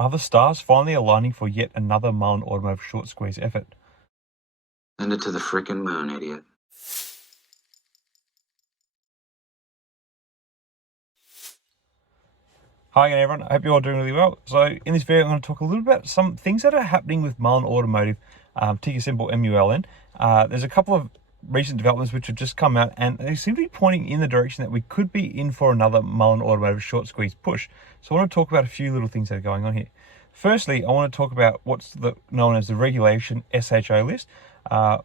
Are the stars finally aligning for yet another Mullen Automotive short squeeze effort? Send it to the frickin' moon, idiot. Hi again, everyone. I hope you're all doing really well. So in this video, I'm going to talk a little bit about some things that are happening with Mullen Automotive, ticker symbol MULN. There's a couple of recent developments which have just come out, and they seem to be pointing in the direction that we could be in for another Mullen Automotive short squeeze push. So I want to talk about a few little things that are going on here. Firstly, I want to talk about what's known as the Regulation SHO List. To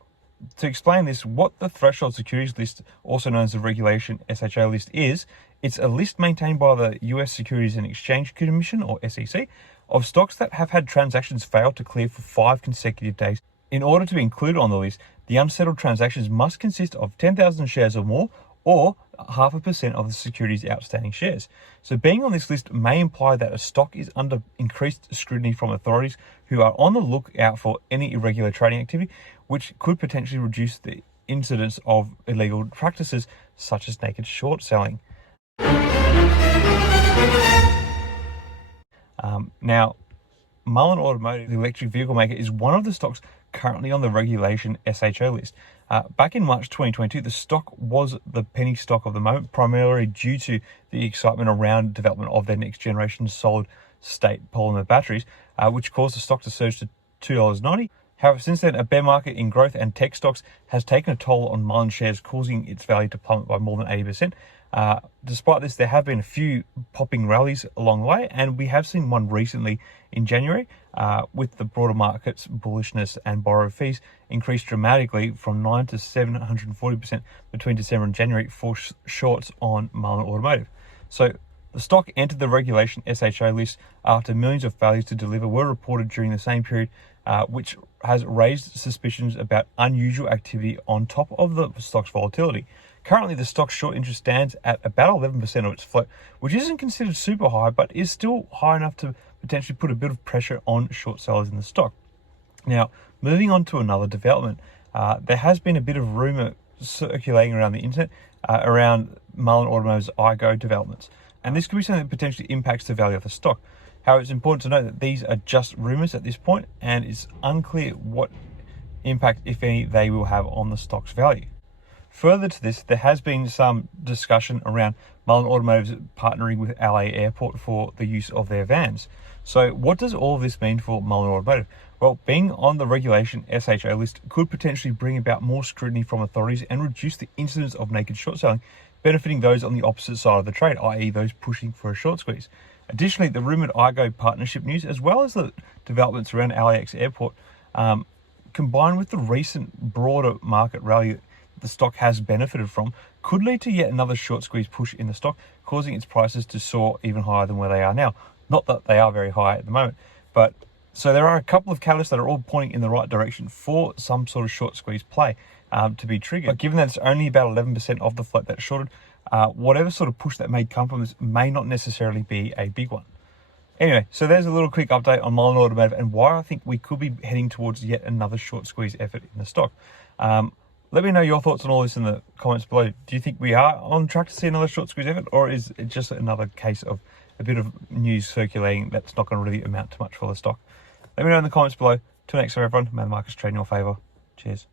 explain this, what the threshold securities list, also known as the Regulation SHO List, is, it's a list maintained by the US Securities and Exchange Commission, or SEC, of stocks that have had transactions fail to clear for 5 consecutive days. In order to be included on the list, the unsettled transactions must consist of 10,000 shares or more, or 0.5% of the security's outstanding shares. So being on this list may imply that a stock is under increased scrutiny from authorities who are on the lookout for any irregular trading activity, which could potentially reduce the incidence of illegal practices such as naked short selling. Now, Mullen Automotive, the electric vehicle maker, is one of the stocks currently on the Regulation SHO list. Back in March 2022, the stock was the penny stock of the moment, primarily due to the excitement around development of their next generation solid state polymer batteries, which caused the stock to surge to $2.90. However, since then, a bear market in growth and tech stocks has taken a toll on Mullen shares, causing its value to plummet by more than 80%. Despite this, there have been a few popping rallies along the way, and we have seen one recently in January, with the broader market's bullishness and borrow fees increased dramatically from 9 to 740% between December and January for shorts on Mullen Automotive. So the stock entered the Regulation SHO list after millions of failures to deliver were reported during the same period, which has raised suspicions about unusual activity on top of the stock's volatility. Currently, the stock's short interest stands at about 11% of its float, which isn't considered super high, but is still high enough to potentially put a bit of pressure on short sellers in the stock. Now, moving on to another development, there has been a bit of rumor circulating around the internet around Mullen Automotive's IGO developments, and this could be something that potentially impacts the value of the stock. However, it's important to note that these are just rumors at this point, and it's unclear what impact, if any, they will have on the stock's value. Further to this, there has been some discussion around Mullen Automotive partnering with LA Airport for the use of their vans. So what does all of this mean for Mullen Automotive? Well, being on the Regulation SHO list could potentially bring about more scrutiny from authorities and reduce the incidence of naked short selling, benefiting those on the opposite side of the trade, i.e. those pushing for a short squeeze. Additionally, the rumoured IGO partnership news, as well as the developments around LAX Airport, combined with the recent broader market rally that the stock has benefited from, could lead to yet another short squeeze push in the stock, causing its prices to soar even higher than where they are now. Not that they are very high at the moment, but so there are a couple of catalysts that are all pointing in the right direction for some sort of short squeeze play to be triggered. But given that it's only about 11% of the float that's shorted, whatever sort of push that may come from this may not necessarily be a big one. Anyway, so there's a little quick update on Mullen Automotive and why I think we could be heading towards yet another short squeeze effort in the stock. Let me know your thoughts on all this in the comments below. Do you think we are on track to see another short squeeze effort, or is it just another case of a bit of news circulating that's not going to really amount to much for the stock? Let me know in the comments below. Till next time, everyone, may the markets trade in your favour. Cheers.